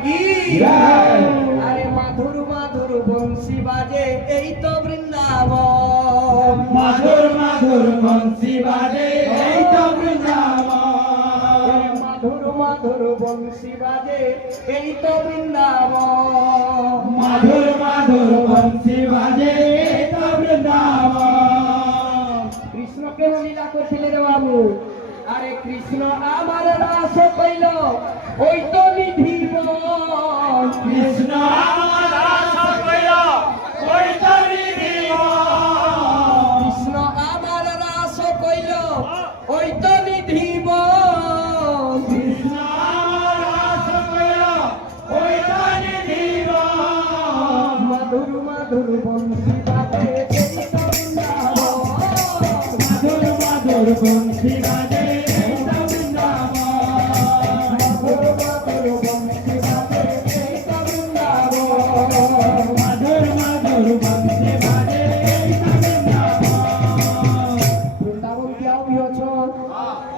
কি আরে মাধুর মাধুর বংশী বাজে এই তো বৃন্দাবন মাধুর মাধুর বংশী বাজে এই তো বৃন্দাবন মাধুর মাধুর বংশী বাজে এই তো বৃন্দাবন মাধুর মাধুর বংশী বাজে এই তো বৃন্দাবন কৃষ্ণ কেন লীলা করছিলে রে বাবু আরে কৃষ্ণ আমার রাস কইল ওই তো নিধিবন কৃষ্ণ আমার রাস কইল ওই তো নিধিবন কৃষ্ণ আমার রাস কইল ওই তো নিধিবন কৃষ্ণ আমার রাস কইল ওই তো নিধিবন মাধুর মাধুর বংশী বাজে এই তো বৃন্দাবন মাধুর মাধুর বংশী বাজে এই তো বৃন্দাবন মাধুর মাধুর বংশী বাজে এই তো বৃন্দাবন মাধুর মাধুর বংশী বাজে এই তো বৃন্দাবন বৃন্দাবন क्या भी हो छो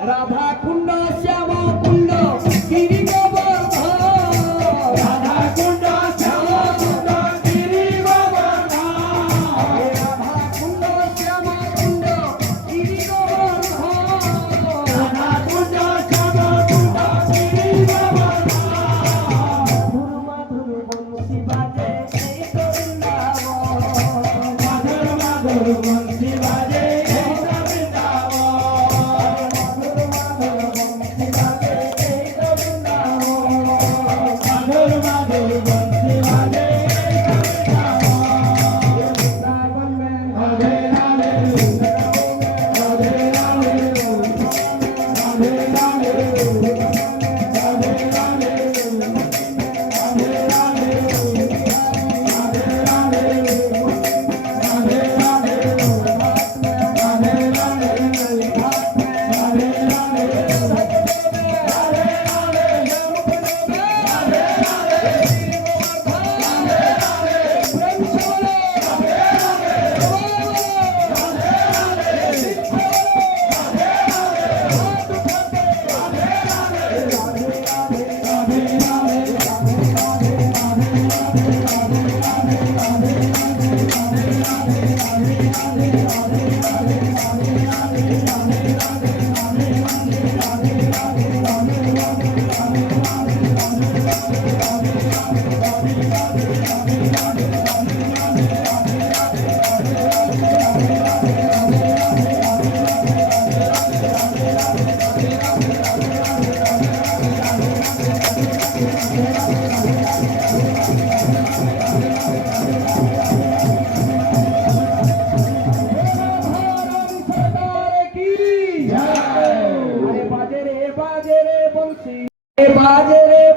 राधा कुंड श्याम कुंड गिरि गोवर्धन রাধা কুণ্ড শ্যাম কুণ্ড গিরি গোবর্ধন राधा कुंड श्याम कुंड गिरि गोवर्धन রাধা কুণ্ড শ্যাম কুণ্ড গিরি গোবর্ধন মাধুর মাধুর বংশী বাজে এই তো বৃন্দাবন মাধুর মাধুর বংশী বাজে এই তো বৃন্দাবন মাধুর মাধুর বংশী বাজে এই তো বৃন্দাবন মাধুর মাধুর বংশী বাজে এই তো বৃন্দাবন वृंदावन में রাধে রাধে রাধে রাধে রাধে রাধে बाजे रे